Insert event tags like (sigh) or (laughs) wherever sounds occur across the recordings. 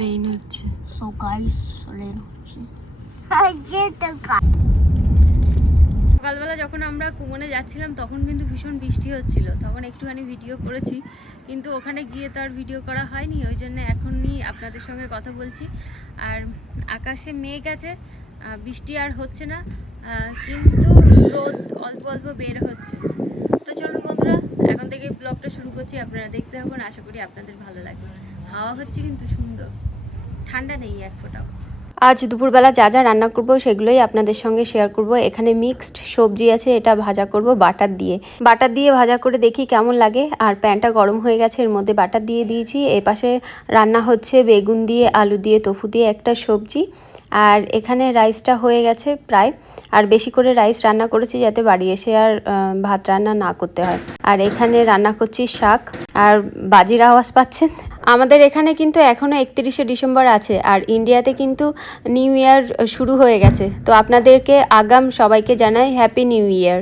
Rain হচ্ছে হচ্ছে যেতে সকালবেলা যখন আমরা কুমনে যাচ্ছিলাম, তখন কিন্তু ভীষণ বৃষ্টি হচ্ছিল। তখন একটুখানি ভিডিও করেছি, কিন্তু ওখানে গিয়ে তো আর ভিডিও করা হয়নি, ওই জন্য এখনই আপনাদের সঙ্গে কথা বলছি। আর আকাশে মেঘ আছে বৃষ্টি আর হচ্ছে না কিন্তু রোদ অল্প অল্প বের হচ্ছে। তো চলুন বন্ধুরা, এখন থেকে ব্লগটা শুরু করছি, আপনারা দেখতে থাকুন, আশা করি আপনাদের ভালো লাগবে। হাওয়া হচ্ছে কিন্তু সুন্দর। ঠান্ডা নেই এক ফোটাও। আজ দুপুরবেলা যা যা রান্না করব সেগুলোই আপনাদের সঙ্গে শেয়ার করব। এখানে মিক্সড সবজি আছে, এটা ভাজা করব বাটার দিয়ে। বাটার দিয়ে ভাজা করে দেখি কেমন লাগে। আর প্যানটা গরম হয়ে গেছে, এর মধ্যে বাটার দিয়ে দিয়েছি। এপাশে রান্না হচ্ছে বেগুন দিয়ে, আলু দিয়ে তফু দিয়ে একটা সবজি। আর এখানে রাইসটা হয়ে গেছে প্রায়। আর বেশি করে রাইস রান্না করেছি যাতে বাড়ি এসে আর ভাত রান্না না করতে হয়। আর এখানে রান্না করছি শাক। আর বাজির আওয়াজ পাচ্ছেন? আমাদের এখানে কিন্তু এখনও একত্রিশে ডিসেম্বর আছে আর ইন্ডিয়াতে কিন্তু নিউ ইয়ার শুরু হয়ে গেছে। তো আপনাদেরকে আগাম সবাইকে জানাই হ্যাপি নিউ ইয়ার।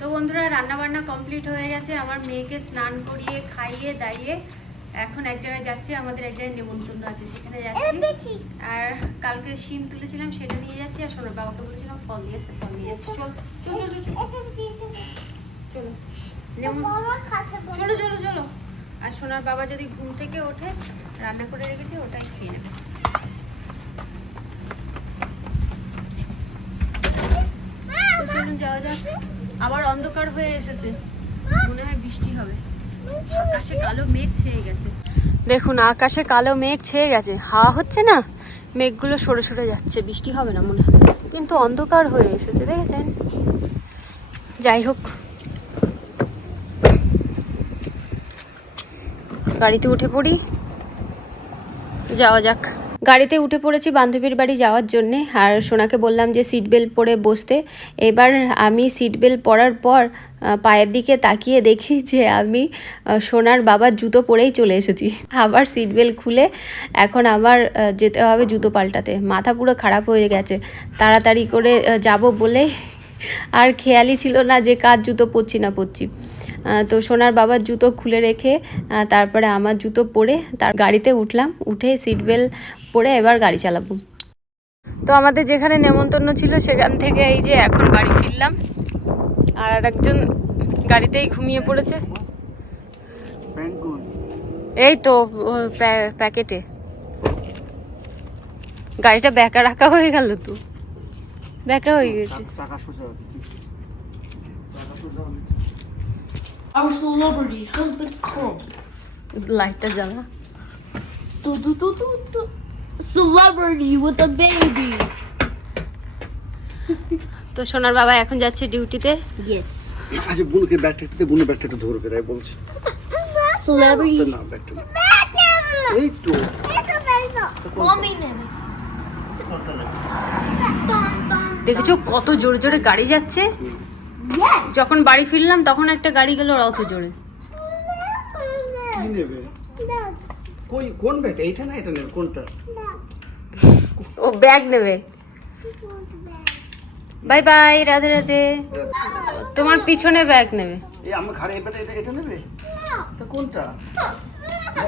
তো বন্ধুরা রান্না বান্না কমপ্লিট হয়ে গেছে। আমার মেয়েকে স্নান করিয়ে, খাইয়ে, দাইয়ে এখন এক জায়গায় যাচ্ছে আমাদের এক জায়গায় নেমন্তন্ন আছে সেখানে যাচ্ছি আর কালকে শিম তুলেছিলাম সেটা নিয়ে যাচ্ছি আর সোনার বাবাকে বলেছিলাম ফল নিয়ে আসতে ফল নিয়ে যাচ্ছি চল চল চল চল, চল আর সোনার বাবা যদি ঘুম থেকে ওঠে রান্না করে রেখেছে ওটাই খেয়ে নেবে যাওয়া যাক আবার অন্ধকার হয়ে এসেছে মনে হয় বৃষ্টি হবে আকাশে কালো মেঘ গেছে। দেখুন, আকাশে কালো মেঘ ছেয়ে গেছে। হাওয়া হচ্ছে না? মেঘগুলো সরে সরে যাচ্ছে। বৃষ্টি হবে না মনে হয়। কিন্তু অন্ধকার হয়ে এসেছে, দেখেছেন? যাই হোক। গাড়িতে উঠে পড়ি। যাওয়া যাক। গাড়িতে উঠে পড়েছি বান্ধবীর বাড়ি যাওয়ার জন্যে। আর সোনাকে বললাম যে, সিট বেল্ট পরে বসতে। এবার আমি সিট বেল্ট পরার পর পায়ের দিকে তাকিয়ে দেখি যে, আমি সোনার বাবার জুতো পরেই চলে এসেছি। আবার সিট বেল্ট খুলে এখন আবার যেতে হবে জুতো পাল্টাতে। মাথা পুরো খারাপ হয়ে গেছে। তাড়াতাড়ি করে যাব বলে আর খেয়ালই ছিল না যে কার জুতো পরছি না পরছি। তো সোনার বাবার জুতো খুলে রেখে তারপরে আমার জুতো পরে তার গাড়িতে উঠলাম, উঠে সিট বেল্ট পরে এবার গাড়ি চালাবো। তো আমাদের যেখানে নেমন্তন্ন ছিল সেখান থেকে এই যে এখন বাড়ি ফিরলাম। আর একজন গাড়িতেই ঘুমিয়ে পড়েছে। এই তো প্যাকেটে। গাড়িটা ব্যাকা রাখা হয়ে গেল তো। ব্যাকা হয়ে গেছে। Our celebrity husband come. লাইটটা জ্বালা Do, do, do, do, do. Celebrity with a baby. তো সোনার বাবা এখন যাচ্ছে ডিউটিতে Yes. আচ্ছা বুনুকে দে, বুনু ব্যাগটা একটু ধরবে তাই বলছি Celebrity. না ব্যাগটা না এই তো. দেখেছ কত জোরে জোরে গাড়ি যাচ্ছে. যখন বাড়ি ফিরলাম তখন একটা গাড়ি গেল অত জোরে। নেবে কই কোন ব্যাগটা এইটা না এটা নেবে কোনটা? ও ব্যাগ নেবে। Bye bye Radhe Radhe. তোমার পিছনে ব্যাগ নেবে। এই আমার ঘাড়ে এই এটা এটা নেবে? তা কোনটা?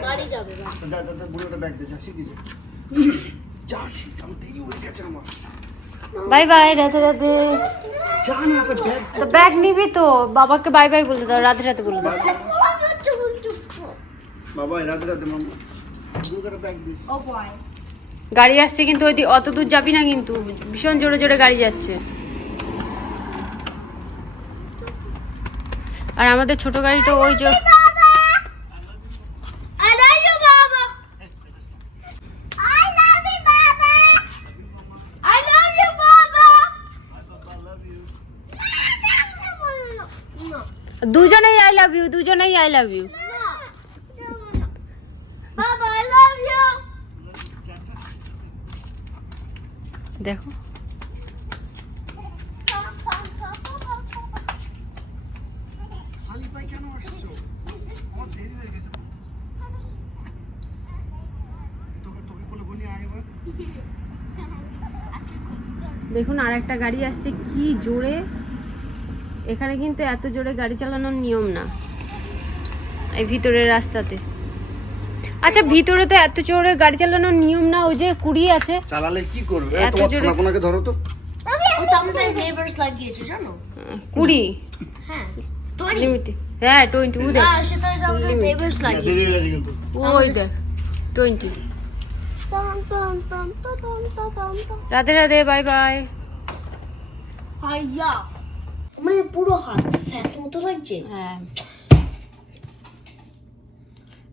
বাড়ি যাবে যা যা যা ব্যাগ আমার দেরি হয়ে গেছে আমার। Bye bye Radhe Radhe. তো ব্যাগ নিবি তো? বাবাকে বাই বাই বলে দাও রাধে রাধে বলে দাও। Oh. গাড়ি আসছে কিন্তু ওই দি- অত দূর যাবি না কিন্তু ভীষণ জোরে জোরে গাড়ি যাচ্ছে। আর আমাদের ছোট গাড়িটা ওই যে লাভ ইউ দুজনেই আই লাভ ইউ. দেখো। দেখুন আর একটা গাড়ি আসছে কি জোরে। এখানে কিন্তু এত জোরে গাড়ি চালানোর নিয়ম না। এই ভিতরের রাস্তাতে। আচ্ছা ভিতরে তো এত জোরে গাড়ি চালানোর নিয়ম না ওই যে কুড়ি আছে। চালালে কি করবে? এত জোরে আপনাকে ধরো তো। কুড়ি? হ্যাঁ হ্যাঁ টোয়েন্টি ও দেখ। হ্যাঁ, ওই দেখ twenty Radhe Radhe bye bye. মানে পুরো হাত ফ্যাট মতো লাগছে। হ্যাঁ।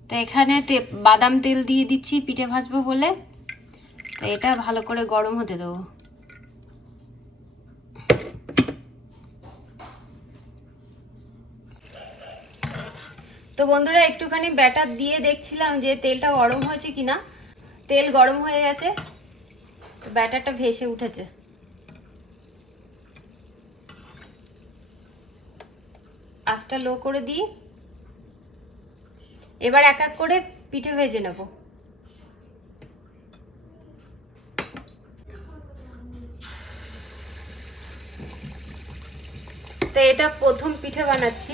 তো এখানে বাদাম তেল দিয়ে দিচ্ছি, পিঠে ভাজবো বলে। তো এটা ভালো করে গরম হতে দেবো। তো বন্ধুরা, একটুখানি ব্যাটার দিয়ে দেখছিলাম যে তেলটা গরম হয়েছে কিনা। তেল গরম হয়ে গেছে। তো ব্যাটারটা ভেসে উঠেছে। আঁচটা লো করে দিই এবার এক এক করে পিঠে ভেজে নেব। তো এটা প্রথম পিঠে বানাচ্ছি।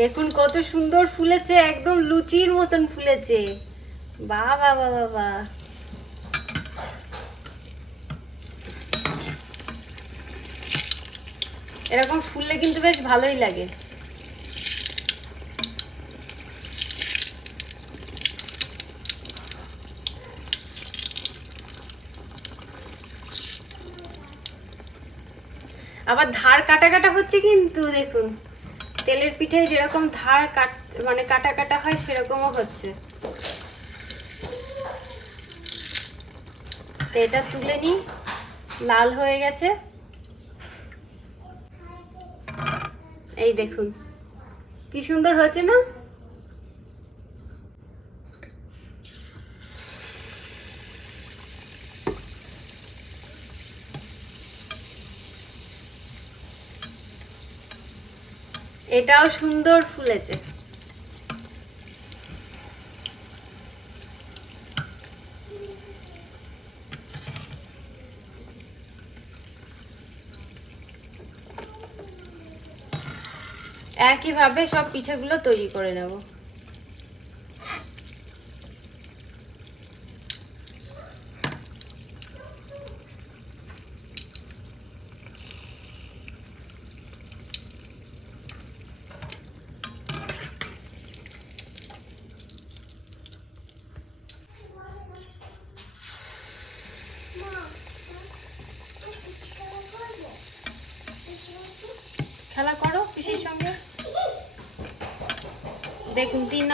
দেখুন কত সুন্দর ফুলেছে, একদম লুচির মতন ফুলেছে। বাহ বাহ বাহ। এরকম ফুললে কিন্তু বেশ ভালোই লাগে। আবার ধার কাটা কাটা হচ্ছে কিন্তু, দেখুন। তেলের পিঠে যেরকম ধার কাট মানে কাটা কাটা হয়, সেরকমও হচ্ছে। তো এটা তুলে নিই। লাল হয়ে গেছে। এই দেখুন। কি সুন্দর হয়েছে না? এটাও সুন্দর ফুলেছে। একইভাবে সব পিঠেগুলো তৈরি করে নেব খেলা করো পিসির সঙ্গে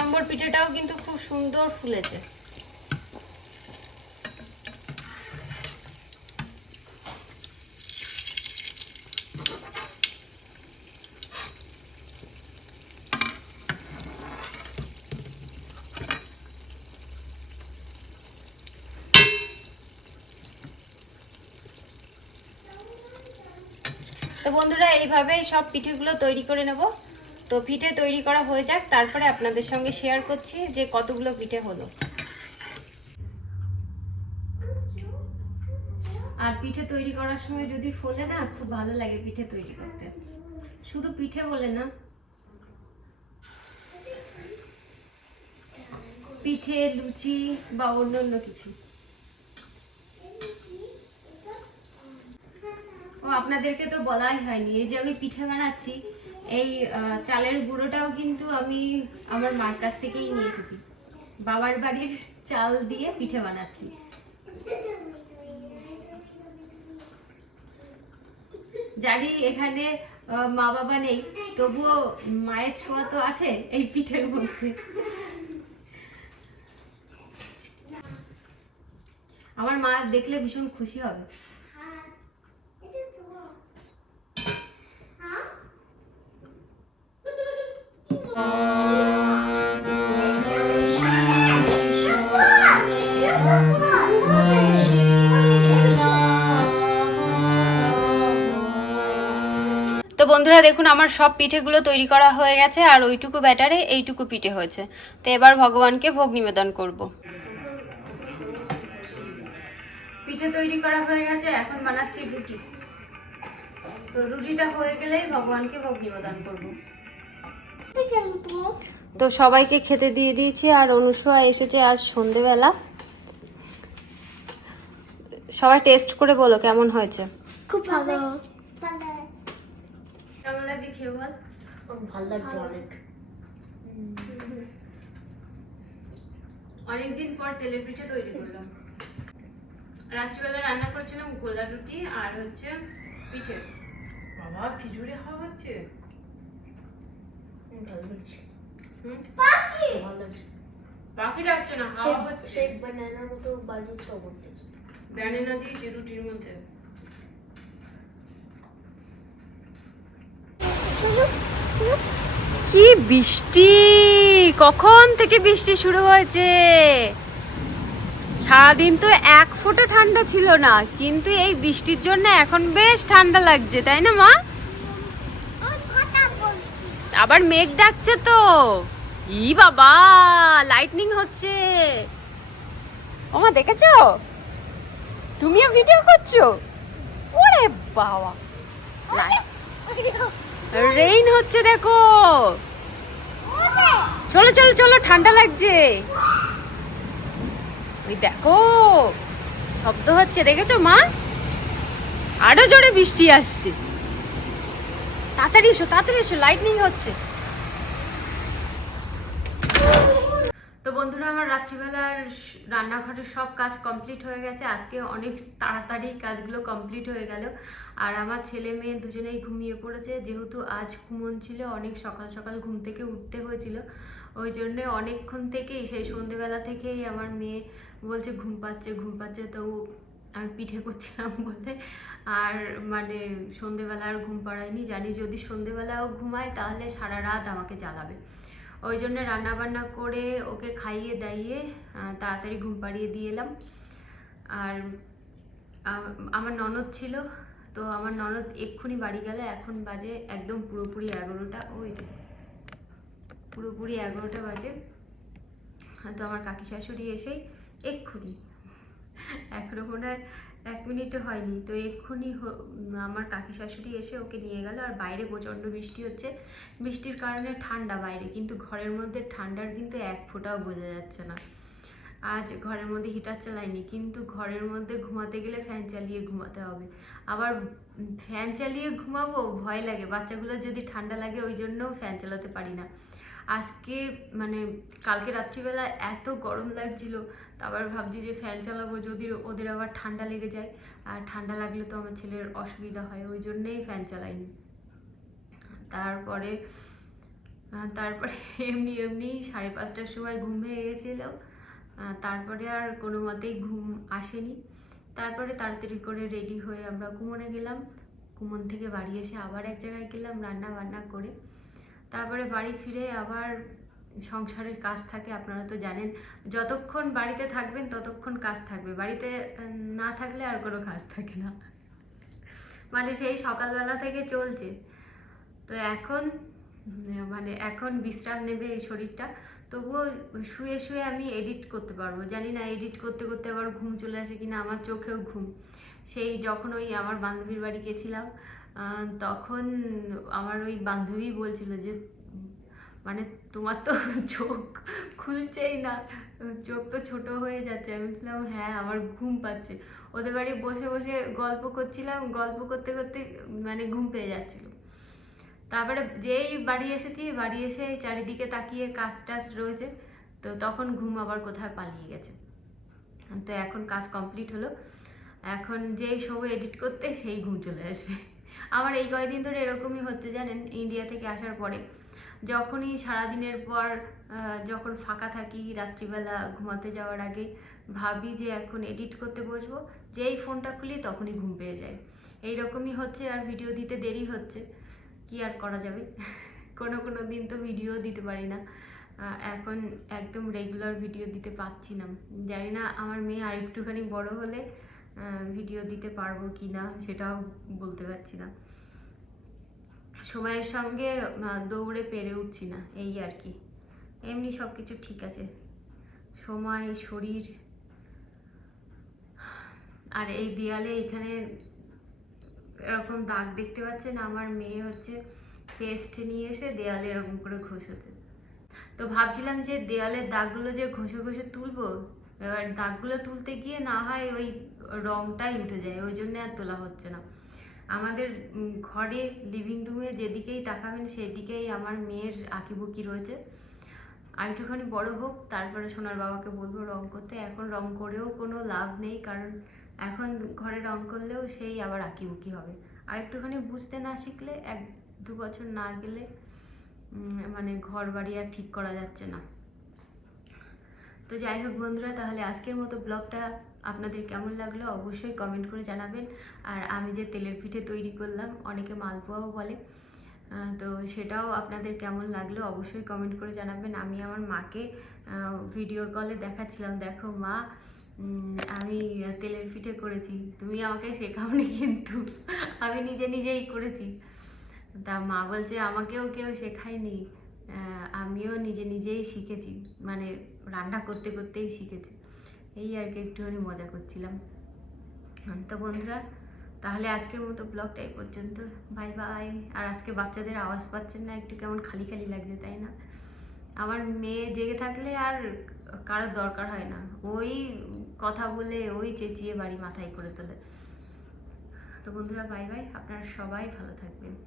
নম্বর পিঠেটাও কিন্তু খুব সুন্দর ফুলেছে। তো বন্ধুরা এইভাবেই সব পিঠেগুলো তৈরি করে নেব। তো পিঠে তৈরি করা হয়ে যাক, তারপরে আপনাদের সঙ্গে শেয়ার করছি যে কতগুলো পিঠে হলো। আর পিঠে তৈরি করার সময় যদি ফোলে না, খুব ভালো লাগে পিঠে তৈরি করতে। শুধু পিঠে বলে না। পিঠে, লুচি বা অন্য অন্য কিছু। ও, আপনাদেরকে তো বলাই হয়নি, এই যে আমি পিঠে বানাচ্ছি এই চালের গুঁড়োটাও কিন্তু আমি আমার মার কাছ থেকেই নিয়ে এসেছি। বাবার বাড়ির চাল দিয়ে পিঠে বানাচ্ছি। জানি এখানে মা বাবা নেই, তবুও মায়ের ছোঁয়া তো আছে এই পিঠের মধ্যে। আমার মা দেখলে ভীষণ খুশি হবে। বন্ধুরা দেখুন, আমার সব পিঠেগুলো তৈরি করা হয়ে গেছে আর ওইটুকু ব্যাটারে এইটুকু পিঠে হয়েছে। তো এবার ভগবানকে ভোগ নিবেদন করব। পিঠে তৈরি করা হয়ে গেছে, এখন বানাচ্ছি রুটি। তো রুটিটা হয়ে গেলেই ভগবানকে ভোগ নিবেদন করব। তো সবাইকে খেতে দিয়ে দিয়েছি, আর অনুসয়া এসেছে আজ সন্ধেবেলা। সবাই টেস্ট করে বলো কেমন হয়েছে। খুব ভালো। লাগছে খেয়ে বল? ভালো লাগছে অনেক। অনেকদিন পর তেলের পিঠে তৈরি করলাম। রাত্রিবেলা রান্না করেছিলাম গোলা রুটি আর হচ্ছে পিঠে। বাবা খিচুড়ি খাওয়া হচ্ছে? ভালো লাগছে। হুম? ভালো লাগছে। না খাওয়া হচ্ছে। সেই বানানার মতো বানিয়ে সব করতে ব্যানানা দিয়েছি রুটির মধ্যে। কি বৃষ্টি কখন থেকে বৃষ্টি শুরু হয়েছে সারাদিন তো এক ফোঁটা ঠান্ডা ছিল না কিন্তু এই বৃষ্টির জন্য এখন বেশ ঠান্ডা লাগছে তাই না মা আবার মেঘ ডাকছে তো ই বাবা লাইটনিং হচ্ছে ওমা দেখেছ তুমিও ভিডিও করছ ওরে বাবা রেইন হচ্ছে দেখো। চলো চলো চলো, ঠান্ডা লাগছে। ওই দেখো, শব্দ হচ্ছে, দেখেছ মা? আরও জোরে বৃষ্টি আসছে। তাড়াতাড়ি এসো তাড়াতাড়ি এসো লাইটনিং হচ্ছে তো বন্ধুরা আমার রাত্রিবেলার রান্নাঘরের সব কাজ কমপ্লিট হয়ে গেছে। আজকে অনেক তাড়াতাড়ি কাজগুলো কমপ্লিট হয়ে গেল। আর আমার ছেলে মেয়ে দুজনেই ঘুমিয়ে পড়েছে। যেহেতু আজ ঘুমন ছিল, অনেক সকাল সকাল ঘুম থেকে উঠতে হয়েছিল। ওই জন্যে অনেকক্ষণ থেকেই, সেই সন্ধেবেলা থেকেই আমার মেয়ে বলছে, ঘুম পাচ্ছে ঘুম পাচ্ছে। তো আমি পিঠে করছিলাম বলে। আর মানে সন্ধেবেলা আর ঘুম পাড়ায়নি। জানি যদি সন্ধেবেলাও ঘুমায়, তাহলে সারা রাত আমাকে জ্বালাবে। ওই জন্য রান্না বান্না করে ওকে খাইয়ে দাইয়ে তাড়াতাড়ি ঘুম পাড়িয়ে দিয়ে এলাম। আর আমার ননদ ছিল, তো আমার ননদ এক্ষুনি বাড়ি গেলে। এখন বাজে একদম পুরোপুরি এগারোটা। ওই পুরোপুরি এগারোটা বাজে। তো আমার কাকি শাশুড়ি এসেই এক্ষুনি। এখনও মনে হয় এক মিনিটও হয়নি। তো এক্ষুনি আমার কাকি শাশুড়ি এসে ওকে নিয়ে গেল আর বাইরে প্রচণ্ড বৃষ্টি হচ্ছে। বৃষ্টির কারণে ঠান্ডা বাইরে, কিন্তু ঘরের মধ্যে ঠান্ডার কিন্তু এক ফোঁটাও বোঝা যাচ্ছে না। আজ ঘরের মধ্যে হিটার চালাইনি, কিন্তু ঘরের মধ্যে ঘুমাতে গেলে ফ্যান চালিয়ে ঘুমাতে হবে। আবার ফ্যান চালিয়ে ঘুমাবো, ভয় লাগে। বাচ্চাগুলো যদি ঠান্ডা লাগে, ওই জন্যও ফ্যান চালাতে পারি না। আজকে মানে কালকে রাত্রিবেলা এত গরম লাগছিল আবার ভাবছি যে ফ্যান চালাবো যদি ওদের আবার ঠান্ডা লেগে যায়, আর ঠান্ডা লাগলে তো আমার ছেলের অসুবিধা হয়, ওই জন্যেই ফ্যান চালাইনি। তারপরে তারপরে (laughs) এমনি এমনি সাড়ে পাঁচটার সময় ঘুম ভেঙে গেছিল তারপরে আর কোনো মতেই ঘুম আসেনি। তারপরে তাড়াতাড়ি করে রেডি হয়ে আমরা কুমনে গেলাম কুমন থেকে বাড়ি এসে আবার এক জায়গায় গেলাম রান্না বান্না করে। তারপরে বাড়ি ফিরে আবার সংসারের কাজ থাকে, আপনারা তো জানেন। যতক্ষণ বাড়িতে থাকবেন, ততক্ষণ কাজ থাকবে। বাড়িতে না থাকলে আর কোনো কাজ থাকে না। মানে সেই সকালবেলা থেকে চলছে। তো এখন মানে এখন বিশ্রাম নেবে এই শরীরটা। তবুও শুয়ে শুয়ে আমি এডিট করতে পারব। জানি না এডিট করতে করতে আবার ঘুম চলে আসে কিনা, আমার চোখেও ঘুম। সেই যখন ওই আমার বান্ধবীর বাড়ি গেছিলাম তখন আমার ওই বান্ধবী বলছিল যে মানে তোমার তো (laughs) চোখ খুলছেই না, চোখ তো ছোট হয়ে যাচ্ছে। আমি বলছিলাম হ্যাঁ আমার ঘুম পাচ্ছে। ওদের বাড়ি বসে বসে গল্প করছিলাম, গল্প করতে করতে মানে ঘুম পেয়ে যাচ্ছিল। তারপরে যেই বাড়ি এসেছি, বাড়ি এসে চারিদিকে তাকিয়ে কাজ টাজ রয়েছে, তো তখন ঘুম আবার কোথায় পালিয়ে গেছে। তো এখন কাজ কমপ্লিট হলো। এখন যেই শো এডিট করতে, সেই ঘুম চলে আসবে। আমার এই কয়দিন ধরে এরকমই হচ্ছে জানেন ইন্ডিয়া থেকে আসার পরে। যখনই সারাদিনের পর যখন ফাঁকা থাকি, রাত্রিবেলা ঘুমাতে যাওয়ার আগে, ভাবি যে এখন এডিট করতে বসবো, যেই ফোনটা খুলি তখনই ঘুম পেয়ে যায়। এইরকমই হচ্ছে আর ভিডিও দিতে দেরি হচ্ছে। কি আর করা যাবে? (laughs) কোনো কোনো দিন তো ভিডিও দিতে পারি না। এখন একদম রেগুলার ভিডিও দিতে পারছি না। জানি না, আমার মেয়ে আর একটুখানি বড় হলে ভিডিও দিতে পারব কি না সেটাও বলতে পারছি না। সময়ের সঙ্গে দৌড়ে পেরে উঠছি না, এই আর কি। এমনি সব কিছু ঠিক আছে। সময়, শরীর। আর এই দেয়ালে এখানে এরকম দাগ দেখতে পাচ্ছেন? আমার মেয়ে হচ্ছে পেস্ট নিয়ে এসে দেয়ালে এরকম করে ঘষেছে। তো ভাবছিলাম যে দেয়ালের দাগগুলো যে ঘষে ঘষে তুলবো এবার দাগগুলো তুলতে গিয়ে না হয় ওই রংটাই উঠে যায়, ওই জন্য আর তোলা হচ্ছে না। আমাদের ঘরে লিভিং রুমে যেদিকেই তাকাবেন সেদিকেই আমার মেয়ের আঁকিবুকি রয়েছে। আর একটুখানি বড় হোক, তারপরে সোনার বাবাকে বলব রং করতে। এখন রং করেও কোনো লাভ নেই, কারণ এখন ঘরে রং করলেও সেই আবার আঁকিবুকি হবে। আর একটুখানি বুঝতে না শিখলে এক দু বছর না গেলে মানে ঘর বাড়ি আর ঠিক করা যাচ্ছে না। তো যাই হোক বন্ধুরা, তাহলে আজকের মতো ব্লগটা আপনাদের কেমন লাগল অবশ্যই কমেন্ট করে জানাবেন। আর আমি যে তেলের পিঠে তৈরি করলাম, অনেকে মালপোয়াও বলে তো সেটাও আপনাদের কেমন লাগল অবশ্যই কমেন্ট করে জানাবেন। আমি আমার মাকে ভিডিও কলে দেখাচ্ছিলাম, দেখো মা আমি তেলের পিঠে করেছি, তুমি আমাকে শেখাওনি কিন্তু, আমি নিজে নিজেই করেছি। তা মা বলছে, আমাকেও কেউ শেখায়নি। আমিও নিজে নিজেই শিখেছি মানে রান্না করতে করতেই শিখেছি। এই আর কি, একটুখানি মজা করছিলাম। তো বন্ধুরা, তাহলে আজকের মতো ব্লগটা এই পর্যন্ত। Bye bye. আর আজকে বাচ্চাদের আওয়াজ পাচ্ছেন না, একটু কেমন খালি খালি লাগছে, তাই না? আমার মেয়ে জেগে থাকলে আর কারোর দরকার হয় না। ওই কথা বলে, ওই চেঁচিয়ে বাড়ি মাথায় করে তোলে। তো বন্ধুরা, বাই বাই। আপনারা সবাই ভালো থাকবেন।